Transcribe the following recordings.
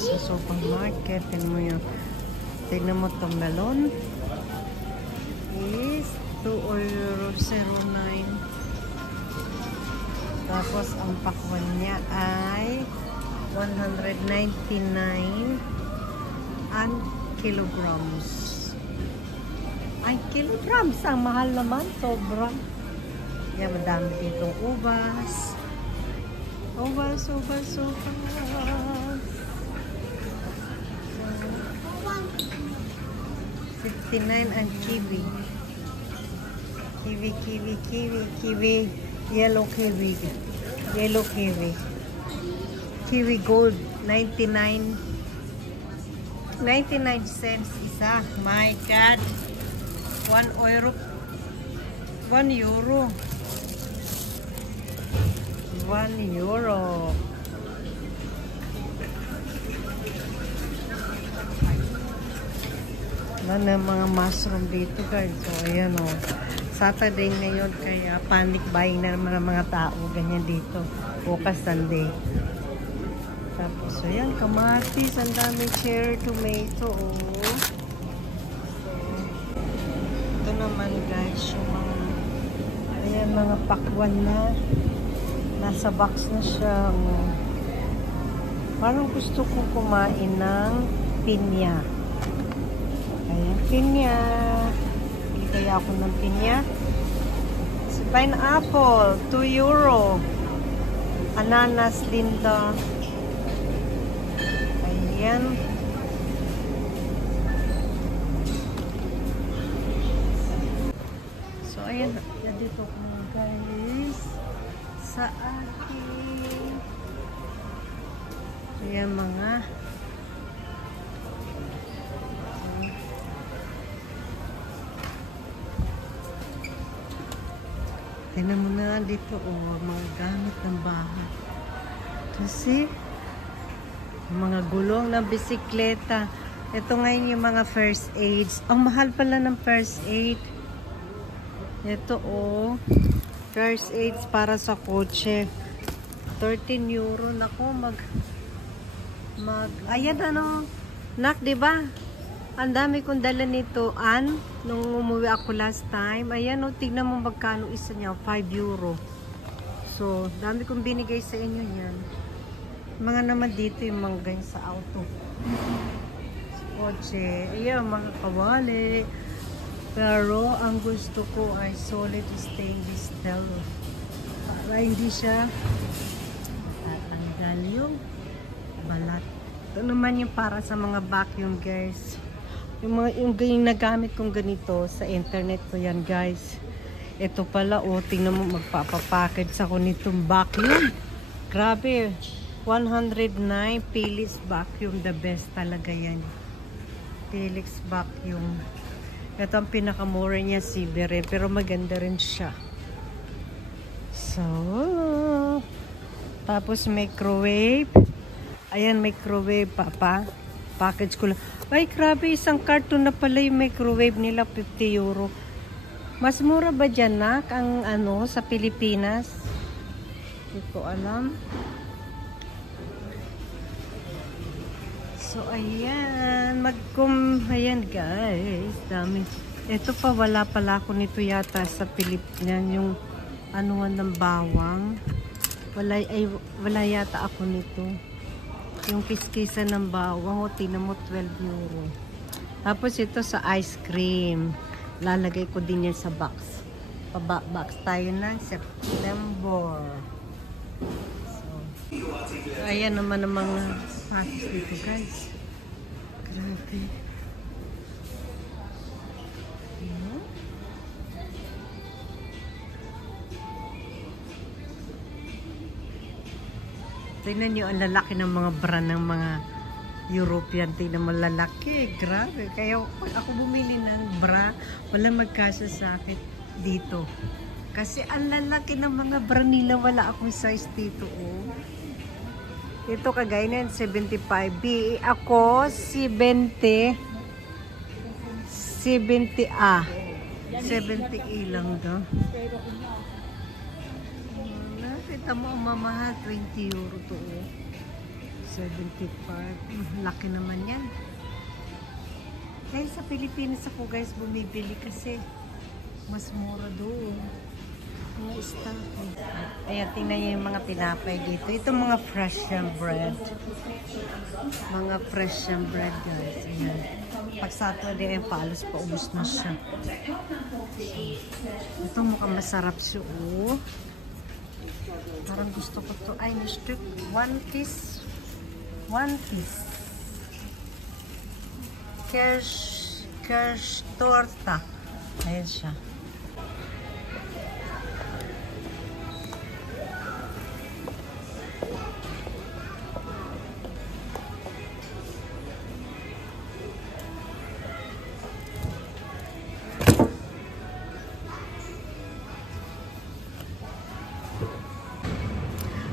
sa supermarket. Tignan mo itong melon. Is €2.09. Tapos ang pakwan niya ay 199 ang kilograms. Ay, kilograms! Ang mahal naman. Sobra. Yan, madami ditong ubas. Ubas. 69 ang kiwi. Kiwi. Yellow kiwi. Kiwi gold. 99 cents isa. My God. €1. €1. Wala na mga mushroom dito guys. So ayan o. Saturday ngayon kaya panic buying na naman ang mga tao. Ganyan dito. Bukas Sunday. Tapos so ayan, kamatis. Ang dami cherry tomato o. So ito naman guys yung mga ayan mga pakwan na nasa box na siya. Parang gusto kong kumain ng pinya. Ayan, pinya. Bili kaya ako ng pinya. Si pineapple, €2. Ananas, linda. Ayan. So, ayan. Dito ko mga guys. Sa akin. Ayan mga. Tignan mo na dito mga gamit ng bahay. Kasi mga gulong ng bisikleta. Ito ngayon yung mga first aids. Ang mahal pala ng first aid. Ito first aids para sa kotse. €13. Nako, ayan nak, diba? Ang dami kong dala nito, nung umuwi ako last time. Ayan tignan mo magkano isa niya, €5. So, dami kong binigay sa inyo yan. Mga naman dito yung mga ganyan sa auto. Sa kotse. Ayan, mga kawali. Pero, ang gusto ko ay solid stainless steel. Para hindi siya tatanggal yung balat. Ito naman yung para sa mga vacuum, guys. Yung nagamit kong ganito sa internet ko yan, guys. Ito pala, tingnan mo, magpapapackage ako nitong vacuum. Grabe, 109 Philips vacuum. The best talaga yan. Philips vacuum. Ito ang pinakamura niya, Sibere. Pero maganda rin siya. So, tapos microwave. Ayan, microwave, papa. Package ko lang. Ay, grabe, isang carton na pala yung microwave nila, €50. Mas mura ba dyan, nak, ang sa Pilipinas? Hindi ko alam. So, ayan. Ayan, guys. Dami. Ito pa, wala pala ako nito yata sa Pilipinas. Yung ng bawang. Wala yata ako nito. Yung kiskisa ng bawang, tingnan mo, €12. Tapos ito sa ice cream. Lalagay ko din yan sa box. Box tayo ng September. So, ayan naman ang mga package dito, guys. Grabe. Tingnan nyo ang lalaki ng mga brand ng mga European. Tingnan mo lalaki. Grabe. Kaya ako bumili ng bra, wala magkasya sa akin dito. Kasi ang lalaki ng mga bra nila, wala akong size dito. Ito kagaya na 75B. Ako 70A. 70A lang daw. Kita mo ang mamahal, €20 to. Laki naman yan. Dahil sa Pilipinas ako guys bumibili kasi mas mura doon. Mga stock. Ayan, tingnan nyo yung mga tinapay dito. Ito mga fresh yung bread. Mga fresh yung bread guys. Ayan. Pag Saturday ay palos pa, ubos na siya. Ito mukhang masarap siya. Oh. Parang gusto ko to. Ay, mister. One piece. Kirsch torta. Ayan siya.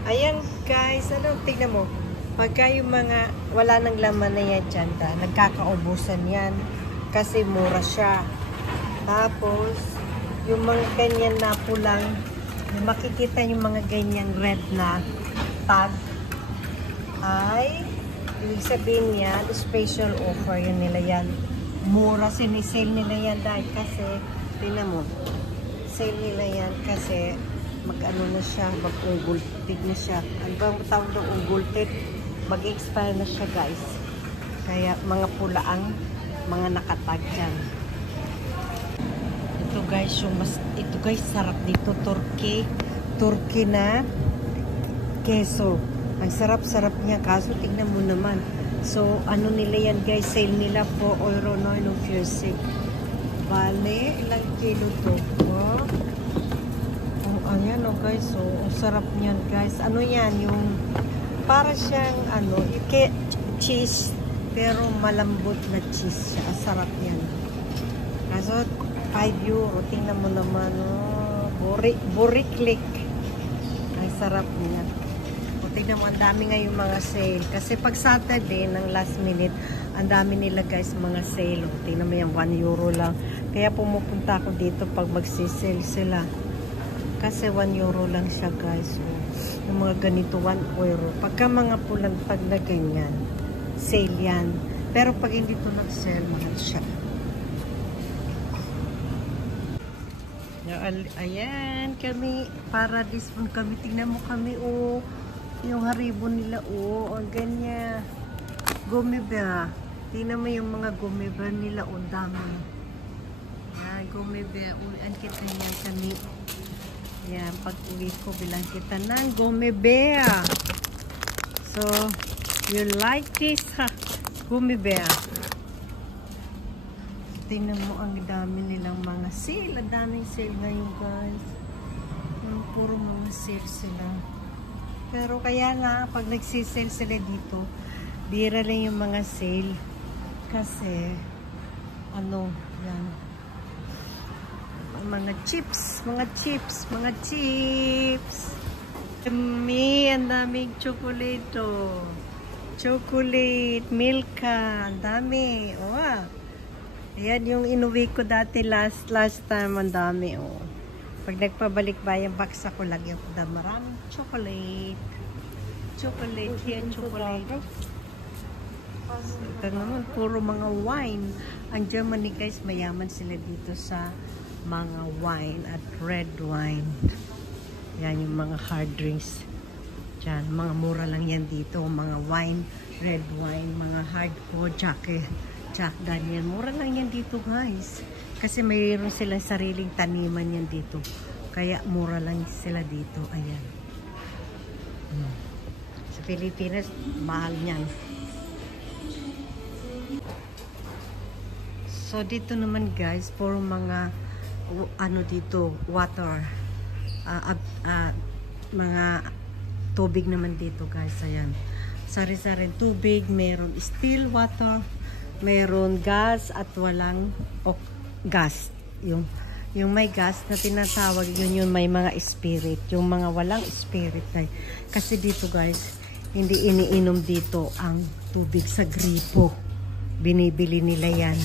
Ayan guys, tignan mo. Pagka yung mga wala nang laman na yan dyan, nagkakaubusan yan. Kasi mura siya. Tapos, yung mga ganyan na pulang, makikita yung mga ganyang red na tag, ay, ibig sabihin yan, special offer yun nila yan. Mura, sinisale nila yan dahil kasi, tingnan mo, sale nila yan kasi, mag-ano na siya, mag-ungultig na siya. Ano ba ang tawag ng ungultig? Mag-expire na siya guys. Kaya mga pulaang mga nakatag dyan. Ito guys, ito guys, sarap dito. Turkey na keso. Ang sarap-sarap niya. Kaso tingnan mo naman. So, ano nila yan guys? Sale nila po €9.50. Bale, ilang kilo to? Oh. Ayan o guys, so ang sarap niyan guys. Ano yan, yung para siyang ano, cheese pero malambot na cheese siya. Ang sarap yan. Kaso €5. Tingnan mo naman, oh, buriklik. Ang sarap niya. O tingnan mo, ang dami ngayon mga sale. Kasi pag Saturday ng last minute, ang dami nila guys mga sale. O, tingnan mo yan, €1 lang. Kaya pumupunta ako dito pag magsisale sila. Kasi €1 lang siya guys. So, yung mga ganito €1. Pagka mga pulang pag na ganyan, sale yan. Pero pag hindi ito nag-sale, mahal siya. Ayan, kami, Paradise Food kami. Tingnan mo kami, oh. Yung haribo nila, oh. Ang ganyan. Gumibera. Tingnan mo yung mga gumibera nila, oh. Dami. Yan, gumibera. Ulian kita niyan kami. Yan, pag uwi ko, bilang kita ng gummy bear. So, you like this, ha? Gummy bear. Tingnan mo, ang dami nilang mga sale. Ang daming sale ngayon, guys. Puro mga sale sila. Pero kaya nga, pag nagsisale sila dito, bira lang yung mga sale. Kasi, ano, yan. Mga chips. Ang daming chocolate. Chocolate, Milka, ang dami. Oh, ayan yung inuwi ko dati last time, ang dami. Oh. Pag nagpabalik ba yung box ako, lagyan ko na maraming chocolate. Yan, chocolate. Ito naman, puro mga wine. Ang Germany guys, mayaman sila dito sa mga wine at red wine. Yan yung mga hard drinks. Diyan, mga mura lang yan dito. Mga wine, red wine, mga hardcore, Jack Daniel. Mura lang yan dito guys. Kasi mayroon silang sariling taniman yan dito. Kaya mura lang sila dito. Ayan. Sa Pilipinas, mahal niyan. So dito naman guys, puro mga ano dito, water, mga tubig naman dito guys. Ayan, sari-sari tubig, meron still water, meron gas at walang gas. Yung may gas na tinatawag, yun may mga spirit. Yung mga walang spirit ay, kasi dito guys, hindi iniinom dito ang tubig sa gripo. Binibili nila yan,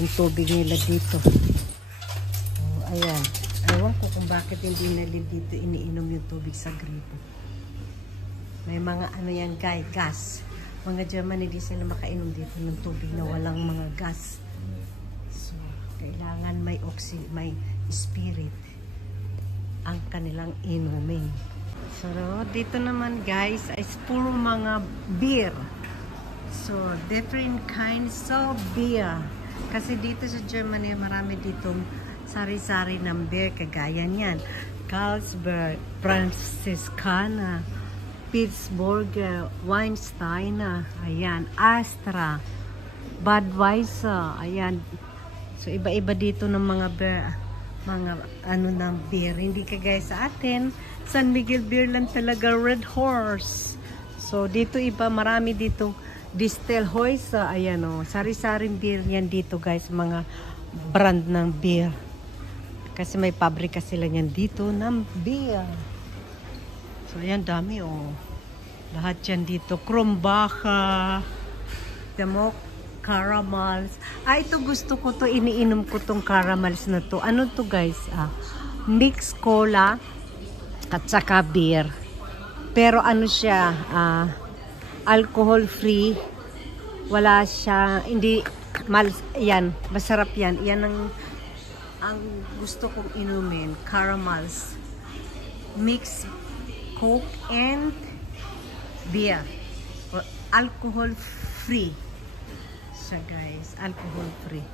yung tubig nila dito. Ayan. Ewan ko kung bakit hindi nila dito iniinom yung tubig sa gripo. May mga ano yan guys, gas. Mga German hindi sila makainom dito ng tubig na walang mga gas. So, kailangan may may spirit ang kanilang inumin. So, dito naman guys is puro mga beer. So, different kinds of beer. Kasi dito sa Germany, marami ditong sari-sari ng beer. Kagaya niyan. Carlsberg, Franziskaner, Pittsburgher, Weinsteiner, ayan, Astra, Budweiser, ayan. So, iba-iba dito ng mga beer, mga ano ng beer. Hindi kagaya sa atin, San Miguel beer lang talaga, Red Horse. So, dito iba, marami dito, Distelhäuser, ayan o, sari-saring beer yan dito guys, mga brand ng beer. Kasi may pabrika sila niyan dito ng beer. So, ayan, dami, oh. Lahat yan dito. Krombacher. Demo, caramels. Ito gusto ko to. Iniinom ko tong caramels na to. Ano to, guys? Mixed cola at saka beer. Pero ano siya, alcohol free. Wala siya, hindi, yan, masarap yan. Yan ang gusto kong inumin. Caramels. Mixed Coke and beer. Alcohol free siya guys. Alcohol free.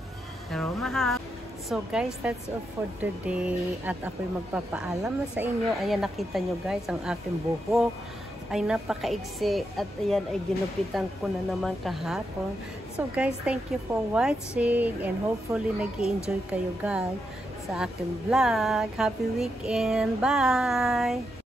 Pero mahal. So guys, that's all for today. At ako'y magpapaalam na sa inyo. Ayan, nakita nyo guys, ang aking buhok ay napakaigsi. At ayan, ay ginupitan ko na naman kahapon. So guys, thank you for watching. And hopefully, nag-i-enjoy kayo guys sa aking vlog. Happy weekend. Bye!